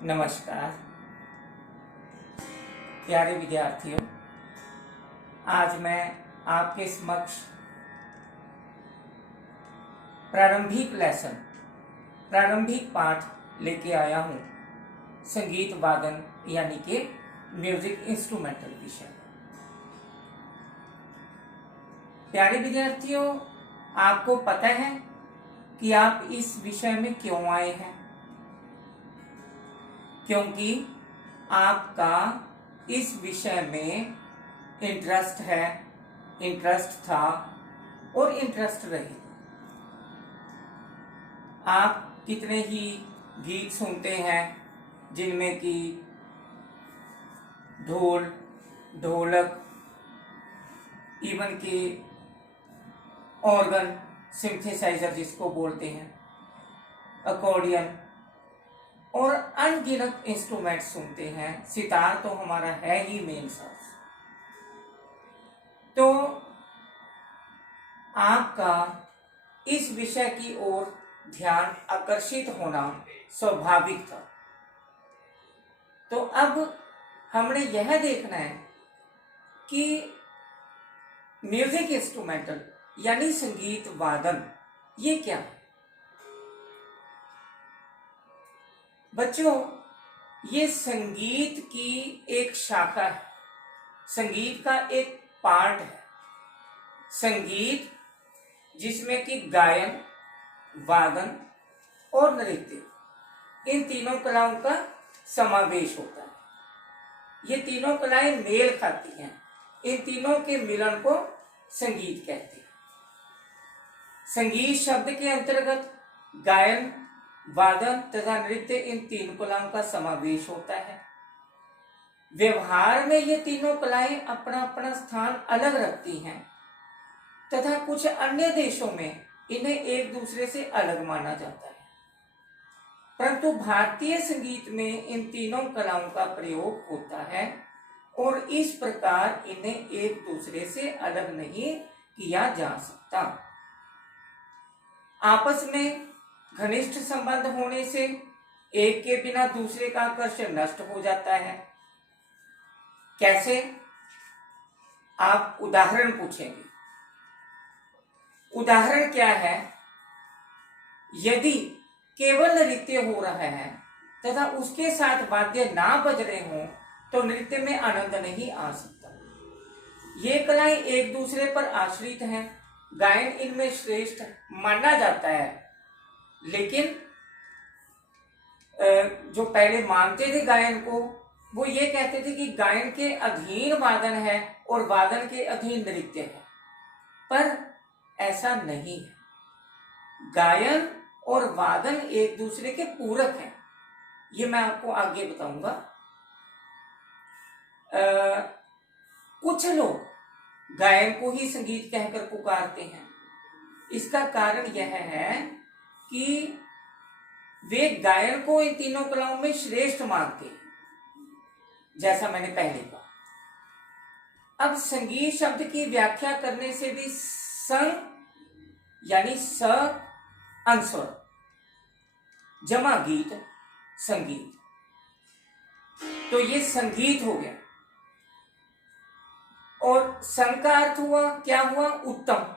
नमस्कार प्यारे विद्यार्थियों, आज मैं आपके समक्ष प्रारंभिक पाठ लेके आया हूँ संगीत वादन यानी कि म्यूजिक इंस्ट्रूमेंटल विषय। प्यारे विद्यार्थियों, आपको पता है कि आप इस विषय में क्यों आए हैं? क्योंकि आपका इस विषय में इंटरेस्ट है, इंटरेस्ट था और इंटरेस्ट रहेगा। आप कितने ही गीत सुनते हैं जिनमें कि ढोल, ढोलक, इवन कि ऑर्गन, सिंथेसाइजर जिसको बोलते हैं, अकॉर्डियन और अनगिनत इंस्ट्रूमेंट सुनते हैं। सितार तो हमारा है ही मेन सोर्स। तो आपका इस विषय की ओर ध्यान आकर्षित होना स्वाभाविक था। तो अब हमने यह देखना है कि म्यूजिक इंस्ट्रूमेंटल यानी संगीत वादन ये क्या है। बच्चों, ये संगीत की एक शाखा है, संगीत का एक पार्ट है। संगीत जिसमें कि गायन, वादन और नृत्य, इन तीनों कलाओं का समावेश होता है। ये तीनों कलाएं मेल खाती हैं, इन तीनों के मिलन को संगीत कहते हैं। संगीत शब्द के अंतर्गत गायन, वादन तथा नृत्य, इन तीन कलाओं का समावेश होता है। व्यवहार में ये तीनों कलाएं अपना अपना स्थान अलग रखती हैं तथा कुछ अन्य देशों में इन्हें एक दूसरे से अलग माना जाता है। परंतु भारतीय संगीत में इन तीनों कलाओं का प्रयोग होता है और इस प्रकार इन्हें एक दूसरे से अलग नहीं किया जा सकता। आपस में घनिष्ठ संबंध होने से एक के बिना दूसरे का आकर्षण नष्ट हो जाता है। कैसे? आप उदाहरण पूछेंगे। उदाहरण क्या है? यदि केवल नृत्य हो रहा है तथा उसके साथ वाद्य ना बज रहे हों तो नृत्य में आनंद नहीं आ सकता। ये कलाएं एक दूसरे पर आश्रित हैं। गायन इनमें श्रेष्ठ माना जाता है, लेकिन जो पहले मानते थे गायन को, वो ये कहते थे कि गायन के अधीन वादन है और वादन के अधीन नृत्य है। पर ऐसा नहीं है। गायन और वादन एक दूसरे के पूरक हैं। ये मैं आपको आगे बताऊंगा। कुछ लोग गायन को ही संगीत कहकर पुकारते हैं। इसका कारण यह है कि वे गायन को इन तीनों कलाओं में श्रेष्ठ मानते हैं, जैसा मैंने पहले कहा। अब संगीत शब्द की व्याख्या करने से भी संग यानी स अंस्वर जमा गीत संगीत, तो ये संगीत हो गया। और संग का अर्थ हुआ, क्या हुआ? उत्तम।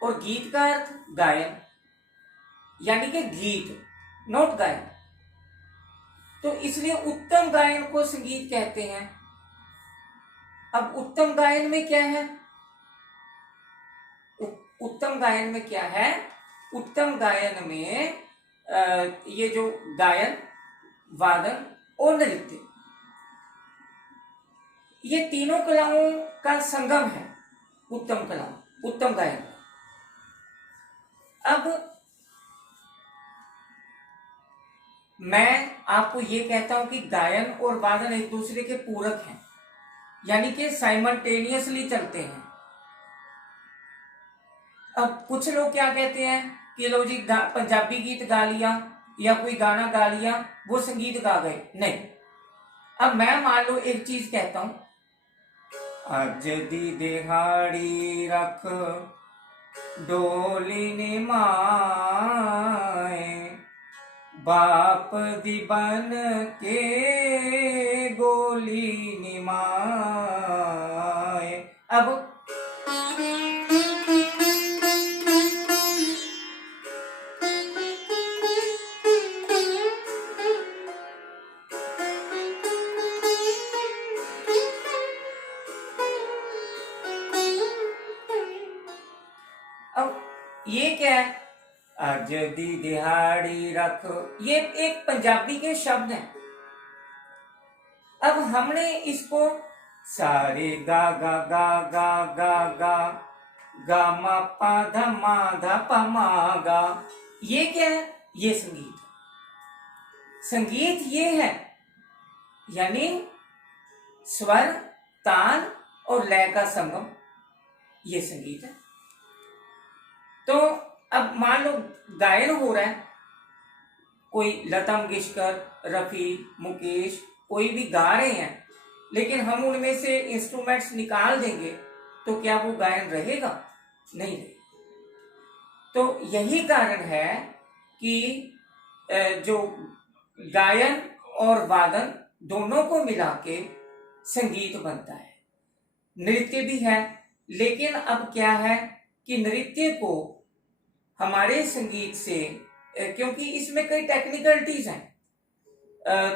और गीत का अर्थ गायन, यानी कि गीत, नॉट गायन। तो इसलिए उत्तम गायन को संगीत कहते हैं। अब उत्तम गायन में क्या है? उत्तम गायन में क्या है? उत्तम गायन में ये जो गायन, वादन और नृत्य, ये तीनों कलाओं का संगम है उत्तम कला, उत्तम गायन। अब मैं आपको ये कहता हूं कि गायन और वादन एक दूसरे के पूरक हैं, यानी कि साइमल्टेनियसली चलते हैं। अब कुछ लोग क्या कहते हैं कि लो जी पंजाबी गीत गा लिया या कोई गाना गा लिया, वो संगीत गा गए। नहीं। अब मैं मान लो एक चीज कहता हूं, अज दी दिहाड़ी रख डोली नी माए, बाप दिबन के गोली निमाए। अब ये क्या है? अज दी दिहाड़ी रख, ये एक पंजाबी के शब्द हैं। अब हमने इसको सारे गा गा गा गा गा गा गा मा पा धा मा धा पा मा गा, ये क्या है? ये संगीत। संगीत ये है, यानी स्वर, ताल और लय का संगम, ये संगीत है। तो अब मान लो गायन हो रहा है, कोई लता मंगेशकर, रफी, मुकेश, कोई भी गा रहे हैं, लेकिन हम उनमें से इंस्ट्रूमेंट्स निकाल देंगे तो क्या वो गायन रहेगा? नहीं रहेगा। तो यही कारण है कि जो गायन और वादन दोनों को मिला के संगीत बनता है। नृत्य भी है, लेकिन अब क्या है कि नृत्य को हमारे संगीत से, क्योंकि इसमें कई टेक्निकलिटीज हैं,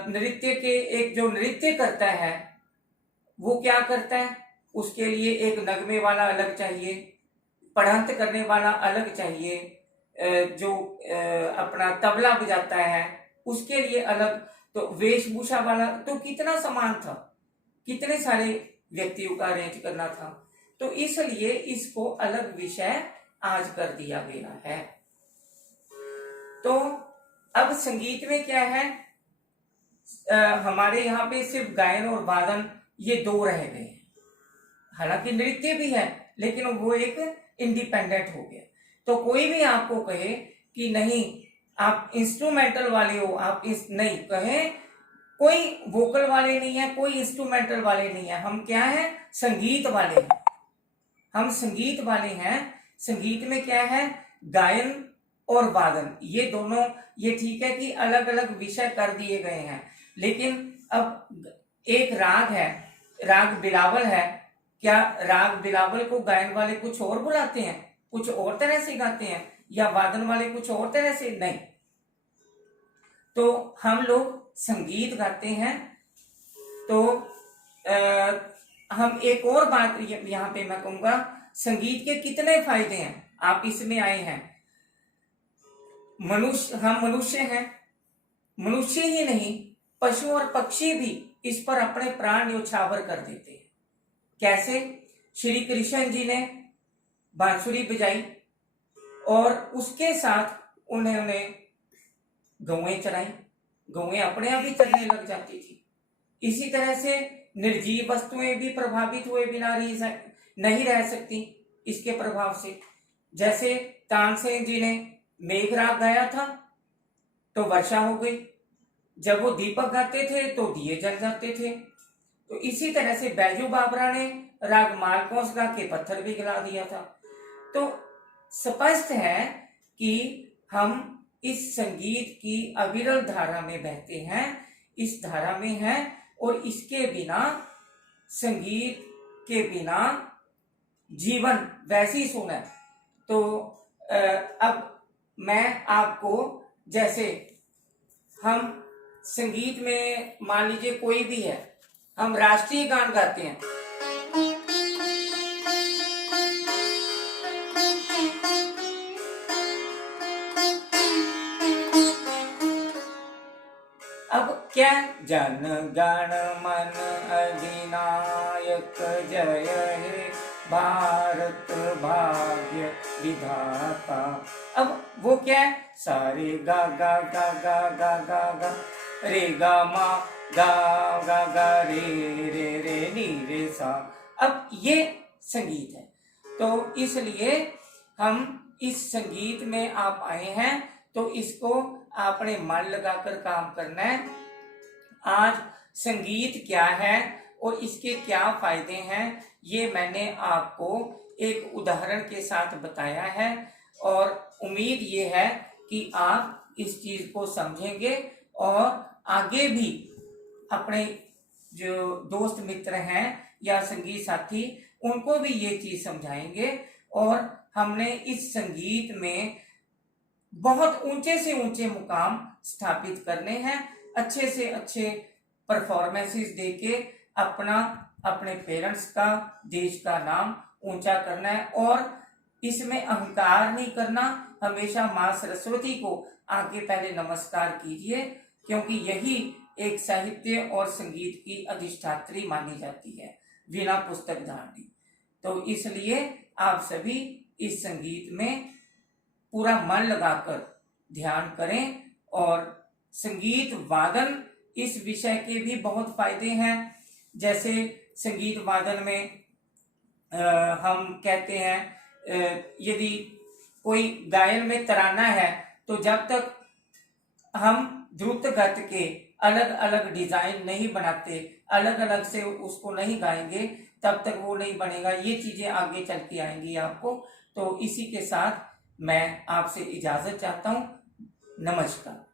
नृत्य के, एक जो नृत्य करता है वो क्या करता है, उसके लिए एक नगमे वाला अलग चाहिए, पढ़ंत करने वाला अलग चाहिए, जो अपना तबला बजाता है उसके लिए अलग, तो वेशभूषा वाला, तो कितना सामान था, कितने सारे व्यक्तियों का अरेंज करना था। तो इसलिए इसको अलग विषय आज कर दिया गया है। तो अब संगीत में क्या है, हमारे यहाँ पे सिर्फ गायन और वादन ये दो रह गए हैं। हालांकि नृत्य भी है, लेकिन वो एक इंडिपेंडेंट हो गया। तो कोई भी आपको कहे कि नहीं आप इंस्ट्रूमेंटल वाले हो, आप नहीं कहे, कोई वोकल वाले नहीं है, कोई इंस्ट्रूमेंटल वाले नहीं है, हम क्या है? संगीत वाले हैं। हम संगीत वाले हैं। संगीत में क्या है? गायन और वादन, ये दोनों, ये ठीक है कि अलग अलग विषय कर दिए गए हैं, लेकिन अब एक राग है, राग बिलावल है, क्या राग बिलावल को गायन वाले कुछ और बुलाते हैं, कुछ और तरह से गाते हैं, या वादन वाले कुछ और तरह से? नहीं। तो हम लोग संगीत गाते हैं। तो हम एक और बात यहाँ पे मैं कहूंगा, संगीत के कितने फायदे हैं। आप इसमें आए हैं, मनुष्य, हम मनुष्य हैं, मनुष्य ही नहीं पशु और पक्षी भी इस पर अपने प्राण न्योछावर कर देते हैं। कैसे? श्री कृष्ण जी ने बांसुरी बजाई और उसके साथ उन्होंने गौएं चराई, गौएं अपने आप ही चलने लग जाती थी। इसी तरह से निर्जीव वस्तुएं भी प्रभावित हुए बिना नहीं रह सकती इसके प्रभाव से। जैसे तानसेन जी ने मेघराग गाया था तो वर्षा हो गई, जब वो दीपक गाते थे तो दिए जल जाते थे। तो इसी तरह से बैजू बाबरा ने राग मालकोस गा के पत्थर भी गिरा दिया था। तो स्पष्ट है कि हम इस संगीत की अविरल धारा में बहते हैं, इस धारा में हैं, और इसके बिना, संगीत के बिना जीवन वैसे ही सुना है। तो अब मैं आपको, जैसे हम संगीत में मान लीजिए कोई भी है, हम राष्ट्रीय गान गाते हैं, अब क्या? जन गण मन अधिनायक जय हे भारत भाग्य विधाता। अब वो क्या है? सारे गा गा गा गा गा गा गा रे गा मा गा गा गा रे रे रे नी रे सा। अब ये संगीत है। तो इसलिए हम इस संगीत में आप आए हैं तो इसको आपने मन लगाकर काम करना है। आज संगीत क्या है और इसके क्या फायदे हैं, ये मैंने आपको एक उदाहरण के साथ बताया है, और उम्मीद ये है कि आप इस चीज को समझेंगे और आगे भी अपने जो दोस्त मित्र हैं या संगीत साथी उनको भी ये चीज समझाएंगे। और हमने इस संगीत में बहुत ऊंचे से ऊंचे मुकाम स्थापित करने हैं, अच्छे से अच्छे परफॉर्मेंसेस देके अपना, अपने पेरेंट्स का, देश का नाम ऊंचा करना है। और इसमें अहंकार नहीं करना, हमेशा मां सरस्वती को आगे पहले नमस्कार कीजिए, क्योंकि यही एक साहित्य और संगीत की अधिष्ठात्री मानी जाती है, बिना पुस्तक धारणी। तो इसलिए आप सभी इस संगीत में पूरा मन लगाकर ध्यान करें। और संगीत वादन इस विषय के भी बहुत फायदे हैं। जैसे संगीत वादन में हम कहते हैं यदि कोई गायन में तराना है तो जब तक हम द्रुत गति के अलग अलग डिजाइन नहीं बनाते, अलग अलग से उसको नहीं गाएंगे, तब तक वो नहीं बनेगा। ये चीजें आगे चल के आएंगी आपको। तो इसी के साथ मैं आपसे इजाजत चाहता हूं। नमस्कार।